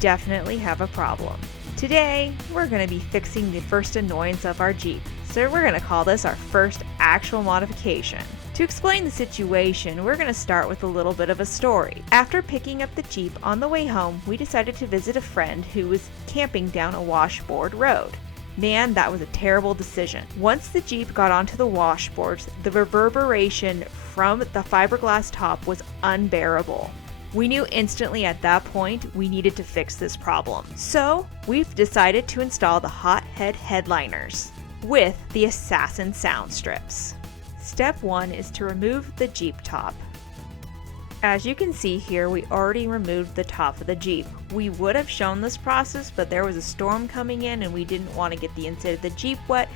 definitely have a problem. Today, we're going to be fixing the first annoyance of our Jeep, so we're going to call this our first actual modification. To explain the situation, we're going to start with a little bit of a story. After picking up the Jeep on the way home, we decided to visit a friend who was camping down a washboard road. Man, that was a terrible decision. Once the Jeep got onto the washboards, the reverberation from the fiberglass top was unbearable. We knew instantly at that point we needed to fix this problem. So we've decided to install the Hothead Headliners with the Assassin sound strips. Step 1 is to remove the Jeep top. As you can see here, we already removed the top of the Jeep. We would have shown this process, but there was a storm coming in and we didn't want to get the inside of the Jeep wet.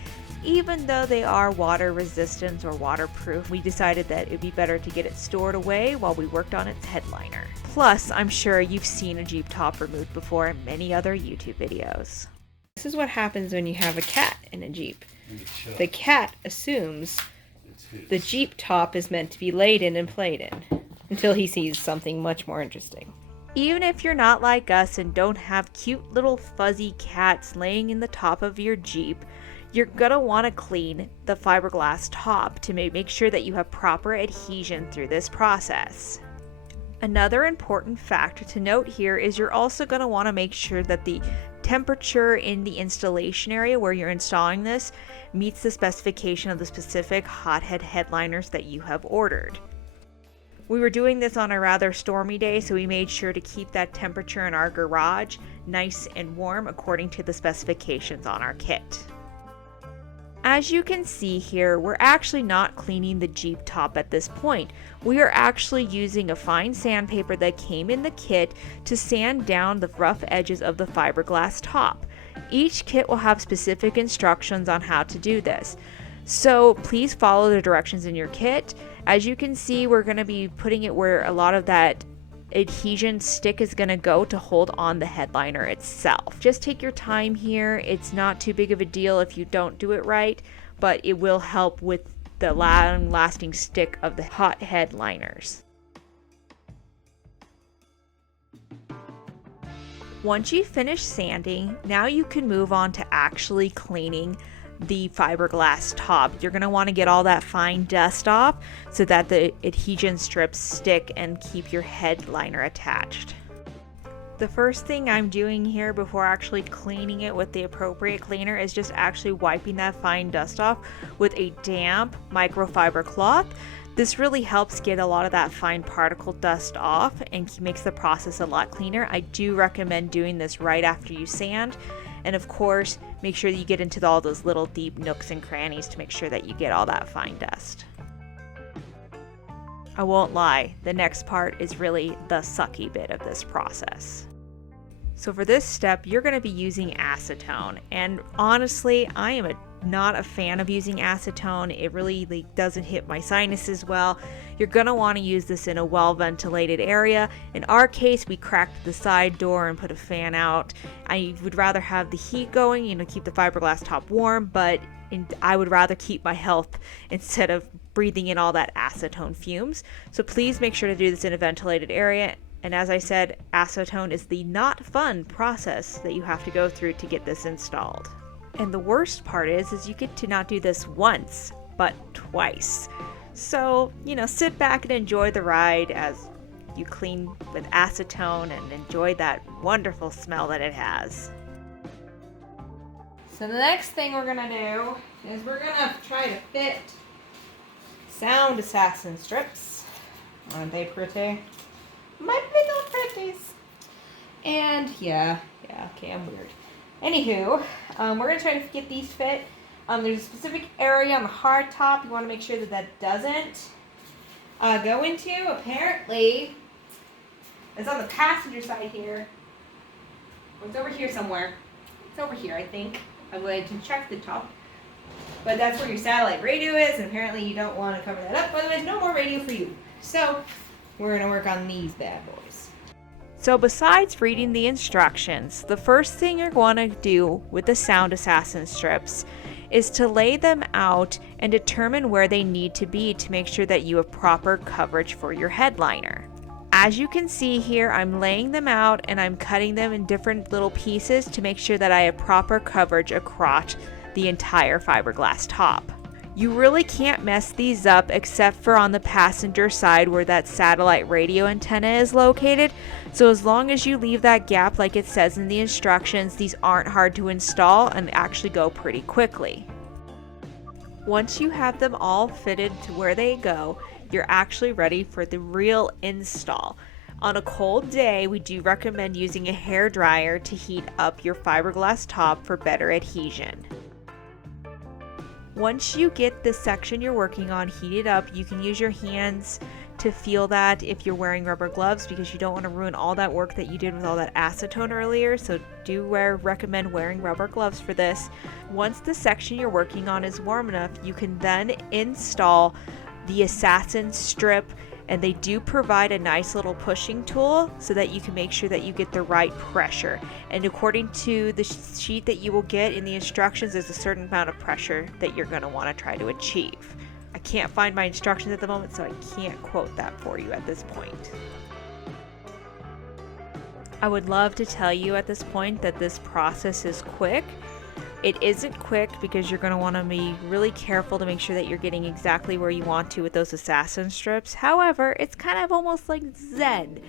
Even though they are water resistant or waterproof, we decided that it'd be better to get it stored away while we worked on its headliner. Plus, I'm sure you've seen a Jeep top removed before in many other YouTube videos. This is what happens when you have a cat in a Jeep. The cat assumes the Jeep top is meant to be laid in and played in, until he sees something much more interesting. Even if you're not like us and don't have cute little fuzzy cats laying in the top of your Jeep, you're gonna want to clean the fiberglass top to make sure that you have proper adhesion through this process. Another important factor to note here is you're also going to want to make sure that the temperature in the installation area where you're installing this meets the specification of the specific Hothead headliners that you have ordered. We were doing this on a rather stormy day, so we made sure to keep that temperature in our garage nice and warm according to the specifications on our kit. As you can see here, we're actually not cleaning the Jeep top at this point. We are actually using a fine sandpaper that came in the kit to sand down the rough edges of the fiberglass top. Each kit will have specific instructions on how to do this, so please follow the directions in your kit. As you can see, we're going to be putting it where a lot of that adhesion stick is going to go to hold on the headliner itself. Just take your time here. It's not too big of a deal if you don't do it right, but it will help with the long-lasting stick of the Hothead headliners. Once you finish sanding, now you can move on to actually cleaning the fiberglass top. You're going to want to get all that fine dust off so that the adhesion strips stick and keep your headliner attached. The first thing I'm doing here before actually cleaning it with the appropriate cleaner is just actually wiping that fine dust off with a damp microfiber cloth. This really helps get a lot of that fine particle dust off and makes the process a lot cleaner. I do recommend doing this right after you sand. And of course, make sure that you get into all those little deep nooks and crannies to make sure that you get all that fine dust. I won't lie, the next part is really the sucky bit of this process. So for this step, you're going to be using acetone. And honestly, I am not a fan of using acetone. It really doesn't hit my sinuses well. You're going to want to use this in a well-ventilated area. In our case, we cracked the side door and put a fan out. I would rather have the heat going, keep the fiberglass top warm, but I would rather keep my health instead of breathing in all that acetone fumes. So please make sure to do this in a ventilated area. And as I said, acetone is the not fun process that you have to go through to get this installed. And the worst part is you get to not do this once, but twice. So, sit back and enjoy the ride as you clean with acetone and enjoy that wonderful smell that it has. So the next thing we're gonna do is we're gonna try to fit sound assassin strips. Aren't they pretty? My little pretties. And yeah, okay, I'm weird. Anywho, we're going to try to get these fit. There's a specific area on the hard top you want to make sure that doesn't go into. Apparently, it's on the passenger side here. It's over here somewhere. It's over here, I think. I'm going to check the top. But that's where your satellite radio is, and apparently you don't want to cover that up. Otherwise, no more radio for you. So, we're going to work on these bad boys. So besides reading the instructions, the first thing you're going to do with the Sound Assassin strips is to lay them out and determine where they need to be to make sure that you have proper coverage for your headliner. As you can see here, I'm laying them out and I'm cutting them in different little pieces to make sure that I have proper coverage across the entire fiberglass top. You really can't mess these up except for on the passenger side where that satellite radio antenna is located. So as long as you leave that gap like it says in the instructions, these aren't hard to install and actually go pretty quickly. Once you have them all fitted to where they go, you're actually ready for the real install. On a cold day, we do recommend using a hair dryer to heat up your fiberglass top for better adhesion. Once you get the section you're working on heated up, you can use your hands to feel that if you're wearing rubber gloves, because you don't want to ruin all that work that you did with all that acetone earlier. So do recommend wearing rubber gloves for this. Once the section you're working on is warm enough, you can then install the assassin strip, and they do provide a nice little pushing tool so that you can make sure that you get the right pressure. And according to the sheet that you will get in the instructions, there's a certain amount of pressure that you're going to want to try to achieve. I can't find my instructions at the moment, so I can't quote that for you at this point. I would love to tell you at this point that this process is quick. It isn't quick because you're going to want to be really careful to make sure that you're getting exactly where you want to with those assassin strips. However, it's kind of almost like Zen.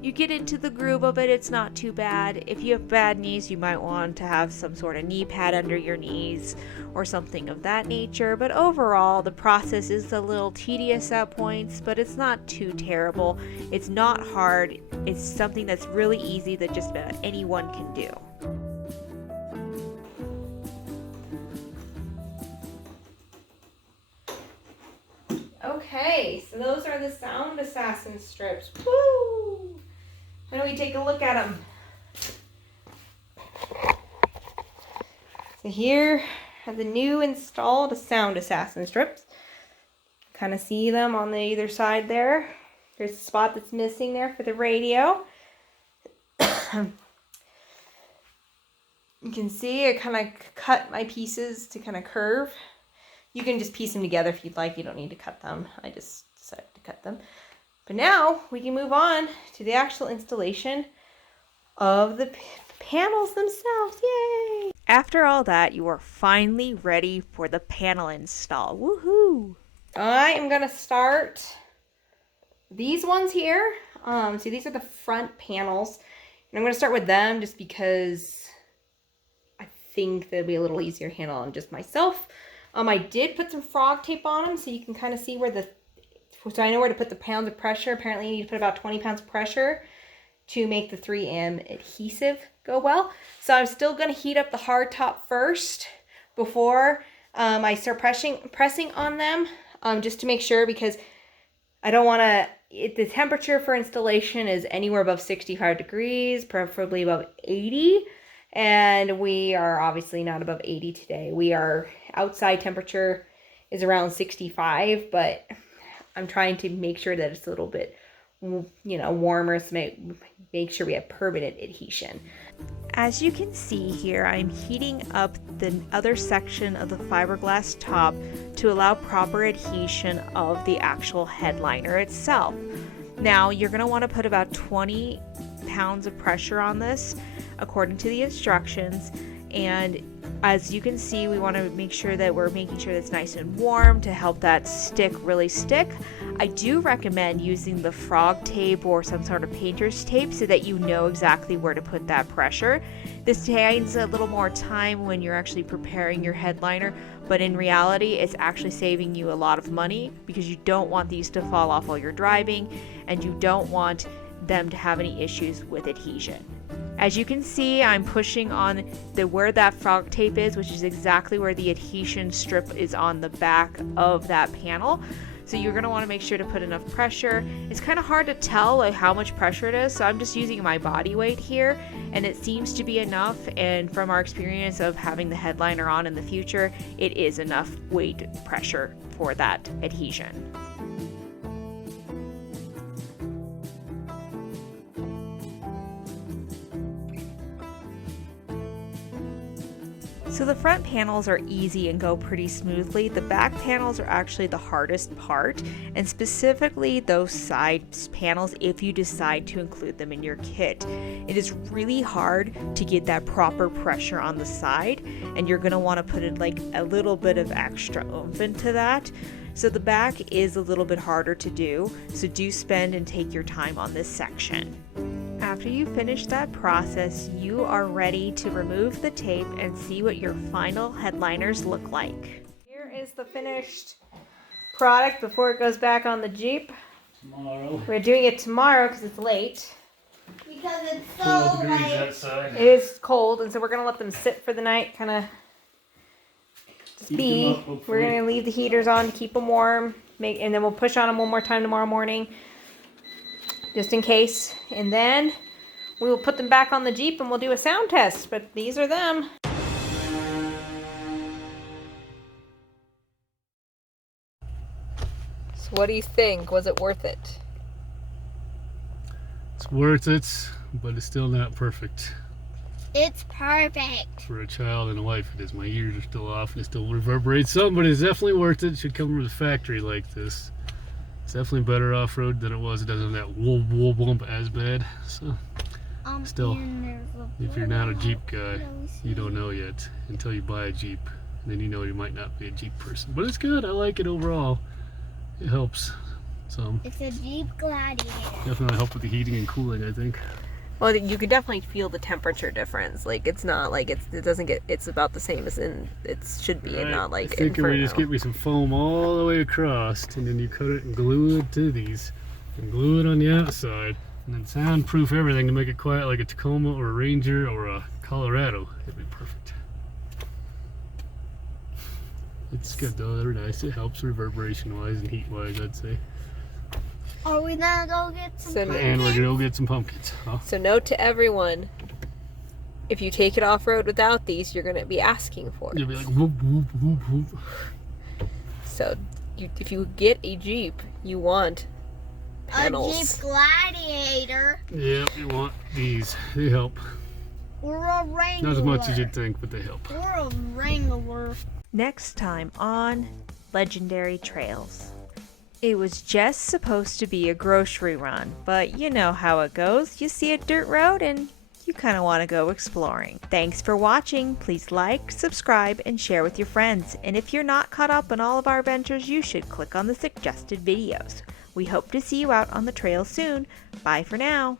You get into the groove of it, it's not too bad. If you have bad knees, you might want to have some sort of knee pad under your knees or something of that nature. But overall, the process is a little tedious at points, but it's not too terrible. It's not hard. It's something that's really easy that just about anyone can do. Okay, so those are the sound assassin strips. Woo! Why don't we take a look at them? So here are the new installed sound assassin strips. Kind of see them on the either side there. There's a spot that's missing there for the radio. You can see I kind of cut my pieces to kind of curve. You can just piece them together if you'd like. You don't need to cut them. I just decided to cut them. But now we can move on to the actual installation of the panels themselves. Yay! After all that, you are finally ready for the panel install. Woohoo! I am going to start these ones here. See, these are the front panels. And I'm going to start with them just because I think they'll be a little easier to handle on just myself. I did put some frog tape on them so you can kind of see where so I know where to put the pounds of pressure. Apparently you need to put about 20 pounds of pressure to make the 3M adhesive go well. So I'm still going to heat up the hard top first before I start pressing on them, just to make sure, because I don't want to, the temperature for installation is anywhere above 65 degrees, preferably above 80. And we are obviously not above 80 today. We are outside temperature is around 65, but I'm trying to make sure that it's a little bit, warmer, so make sure we have permanent adhesion. As you can see here, I'm heating up the other section of the fiberglass top to allow proper adhesion of the actual headliner itself. Now, you're going to want to put about 20 pounds of pressure on this according to the instructions, and as you can see, we want to make sure that we're making sure that it's nice and warm to help that really stick. I do recommend using the frog tape or some sort of painter's tape so that you know exactly where to put that pressure. This takes a little more time when you're actually preparing your headliner, but in reality it's actually saving you a lot of money because you don't want these to fall off while you're driving, and you don't want them to have any issues with adhesion. As you can see, I'm pushing on where that frog tape is, which is exactly where the adhesion strip is on the back of that panel. So you're going to want to make sure to put enough pressure. It's kind of hard to tell how much pressure it is, so I'm just using my body weight here, and it seems to be enough. And from our experience of having the headliner on in the future, it is enough weight pressure for that adhesion. So the front panels are easy and go pretty smoothly. The back panels are actually the hardest part, and specifically those side panels if you decide to include them in your kit. It is really hard to get that proper pressure on the side, and you're going to want to put in like a little bit of extra oomph into that. So the back is a little bit harder to do, so do spend and take your time on this section. After you finish that process, you are ready to remove the tape and see what your final headliners look like. Here is the finished product before it goes back on the Jeep. Tomorrow. We're doing it tomorrow because it's late. Because it's so late. Outside. It is cold, and so we're going to let them sit for the night, kind of just be. We're going to leave the heaters on to keep them warm, and then we'll push on them one more time tomorrow morning, just in case. And then we will put them back on the Jeep and we'll do a sound test, but these are them. So what do you think? Was it worth it? It's worth it, but it's still not perfect. It's perfect. For a child and a wife, it is. My ears are still off and it still reverberates some, but it's definitely worth it. It should come from the factory like this. It's definitely better off-road than it was. It doesn't have that whoop bump as bad. So still, if you're not a Jeep guy, you don't know yet until you buy a Jeep. And then you know you might not be a Jeep person. But it's good. I like it overall. It helps some. It's a Jeep Gladiator. Definitely help with the heating and cooling, I think. Well, you can definitely feel the temperature difference. Like, it's not like it doesn't get, it's about the same as it should be, and not like I think Inferno. we just get me some foam all the way across, and then you cut it and glue it to these, and glue it on the outside, and then soundproof everything to make it quiet like a Tacoma or a Ranger or a Colorado. It'd be perfect. It's good though, they're nice. It helps reverberation-wise and heat-wise, I'd say. Are we gonna go get some pumpkins? And we're gonna go get some pumpkins. Huh? So note to everyone, if you take it off-road without these, you're gonna be asking for it. You'll be like whoop, whoop, whoop, whoop. So if you get a Jeep, you want panels. A Jeep Gladiator. Yeah, you want these. They help. Or a Wrangler. Not as much as you'd think, but they help. Or a Wrangler. Next time on Legendary Trails. It was just supposed to be a grocery run, but you know how it goes. You see a dirt road and you kind of want to go exploring. Thanks for watching. Please like, subscribe, and share with your friends. And if you're not caught up on all of our adventures, you should click on the suggested videos. We hope to see you out on the trail soon. Bye for now.